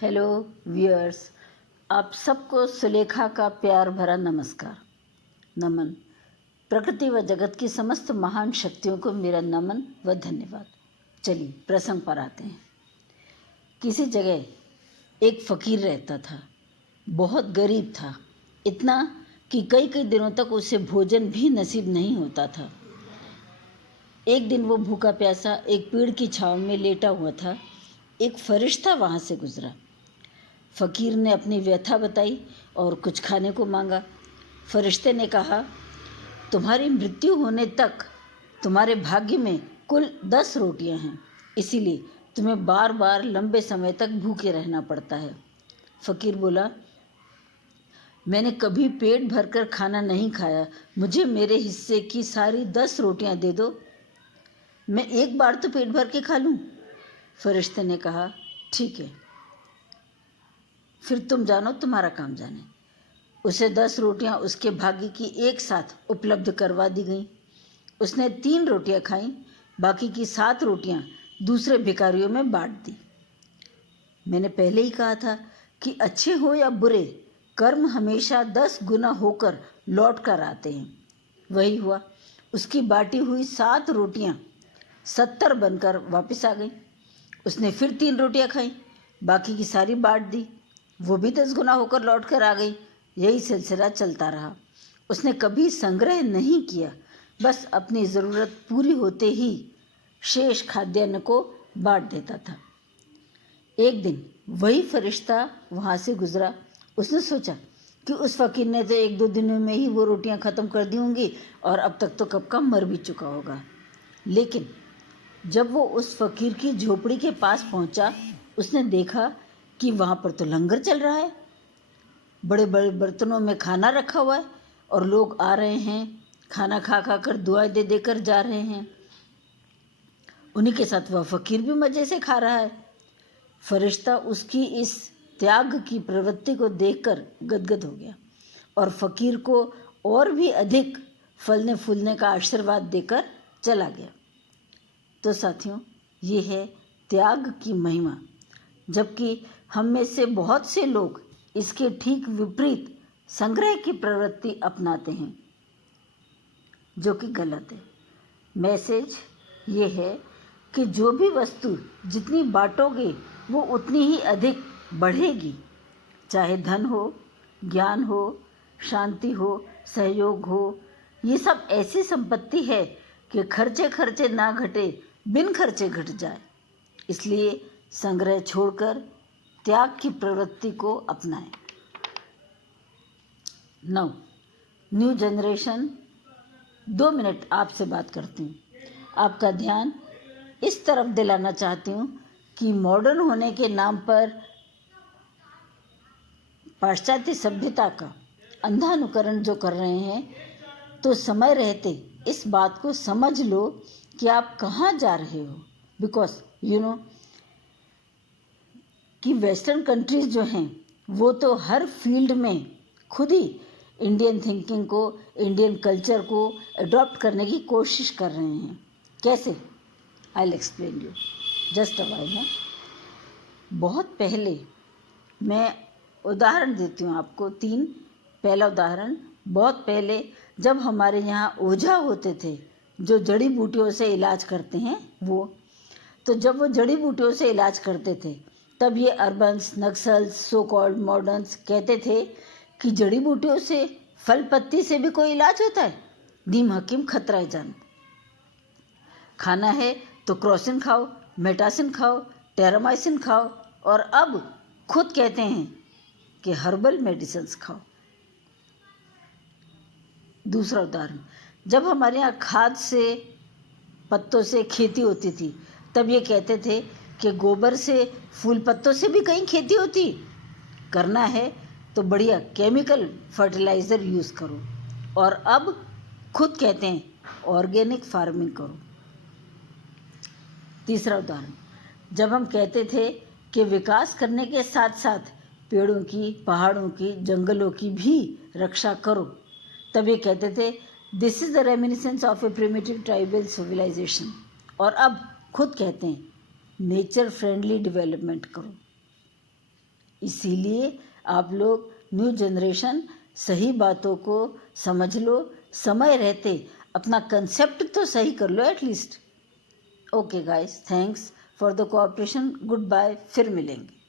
Hello viewers, आप सबको सुलेखा का प्यार भरा नमस्कार। नमन। प्रकृति व जगत की समस्त महान शक्तियों को मेरा नमन व धन्यवाद। चलिए प्रसंग पर आते हैं। किसी जगह एक फ़कीर रहता था। बहुत गरीब था, इतना कि कई कई दिनों तक उसे भोजन भी नसीब नहीं होता था। एक दिन वो भूखा प्यासा एक पेड़ की छाँव में लेटा हुआ था। एक फरिश्ता वहाँ से गुजरा। फ़कीर ने अपनी व्यथा बताई और कुछ खाने को मांगा। फरिश्ते ने कहा, तुम्हारी मृत्यु होने तक तुम्हारे भाग्य में कुल 10 रोटियां हैं, इसीलिए तुम्हें बार बार लंबे समय तक भूखे रहना पड़ता है। फ़कीर बोला, मैंने कभी पेट भरकर खाना नहीं खाया, मुझे मेरे हिस्से की सारी 10 रोटियां दे दो, मैं एक बार तो पेट भर के खा लूँ। फरिश्ते ने कहा, ठीक है, फिर तुम जानो, तुम्हारा काम जाने। उसे 10 रोटियां उसके भाग्य की एक साथ उपलब्ध करवा दी गईं। उसने 3 रोटियां खाईं, बाकी की 7 रोटियां दूसरे भिखारियों में बांट दी। मैंने पहले ही कहा था कि अच्छे हो या बुरे, कर्म हमेशा 10 गुना होकर लौट कर आते हैं। वही हुआ। उसकी बाटी हुई 7 रोटियां 70 बनकर वापस आ गईं। उसने फिर 3 रोटियां खाईं, बाकी की सारी बांट दी, वो भी 10 गुना होकर लौट कर आ गई। यही सिलसिला चलता रहा। उसने कभी संग्रह नहीं किया, बस अपनी ज़रूरत पूरी होते ही शेष खाद्यान्न को बांट देता था। एक दिन वही फरिश्ता वहाँ से गुजरा। उसने सोचा कि उस फ़कीर ने तो 1-2 दिनों में ही वो रोटियां ख़त्म कर दी होंगी और अब तक तो कब का मर भी चुका होगा। लेकिन जब वो उस फ़कीर की झोपड़ी के पास पहुँचा, उसने देखा कि वहाँ पर तो लंगर चल रहा है। बड़े बड़े बर्तनों में खाना रखा हुआ है और लोग आ रहे हैं, खाना खा खा कर दुआएं दे देकर जा रहे हैं। उन्हीं के साथ वह फ़कीर भी मज़े से खा रहा है। फरिश्ता उसकी इस त्याग की प्रवृत्ति को देखकर गदगद हो गया और फ़कीर को और भी अधिक फलने फूलने का आशीर्वाद देकर चला गया। तो साथियों, ये है त्याग की महिमा। जबकि हम में से बहुत से लोग इसके ठीक विपरीत संग्रह की प्रवृत्ति अपनाते हैं, जो कि गलत है। मैसेज ये है कि जो भी वस्तु जितनी बांटोगे वो उतनी ही अधिक बढ़ेगी। चाहे धन हो, ज्ञान हो, शांति हो, सहयोग हो, ये सब ऐसी संपत्ति है कि खर्चे खर्चे ना घटे, बिन खर्चे घट जाए। इसलिए संग्रह छोड़कर त्याग की प्रवृत्ति को अपनाएं। 9. New generation. 2 मिनट आपसे बात करती हूँ। आपका ध्यान इस तरफ दिलाना चाहती हूँ कि मॉडर्न होने के नाम पर पाश्चात्य सभ्यता का अंधा अनुकरण जो कर रहे हैं, तो समय रहते इस बात को समझ लो कि आप कहाँ जा रहे हो। बिकॉज कि वेस्टर्न कंट्रीज़ जो हैं वो तो हर फील्ड में खुद ही इंडियन थिंकिंग को, इंडियन कल्चर को अडॉप्ट करने की कोशिश कर रहे हैं। कैसे? I will explain you just a while. बहुत पहले, मैं उदाहरण देती हूँ आपको 3। पहला उदाहरण, बहुत पहले जब हमारे यहाँ ओझा होते थे जो जड़ी बूटियों से इलाज करते हैं, तो जब वो जड़ी बूटियों से इलाज करते थे तब ये अर्बन्स, नक्सल्स, सो कॉल्ड मॉडर्न्स कहते थे कि जड़ी बूटियों से, फल पत्ती से भी कोई इलाज होता है। नीम हकीम खतरा जान। खाना है तो क्रोसिन खाओ, मेटासिन खाओ, टेरामाइसिन खाओ, और अब खुद कहते हैं कि हर्बल मेडिसिन्स खाओ। दूसरा उदाहरण, जब हमारे यहाँ खाद से, पत्तों से खेती होती थी, तब ये कहते थे कि गोबर से, फूल पत्तों से भी कहीं खेती होती। करना है तो बढ़िया केमिकल फर्टिलाइज़र यूज़ करो, और अब खुद कहते हैं ऑर्गेनिक फार्मिंग करो। तीसरा उदाहरण, जब हम कहते थे कि विकास करने के साथ साथ पेड़ों की, पहाड़ों की, जंगलों की भी रक्षा करो, तब ये कहते थे this is the reminiscence of a primitive tribal civilisation, और अब खुद कहते हैं नेचर फ्रेंडली डेवलपमेंट करो। इसीलिए आप लोग न्यू जनरेशन सही बातों को समझ लो, समय रहते अपना कंसेप्ट तो सही कर लो at least. Okay guys, thanks for the cooperation, good bye, फिर मिलेंगे।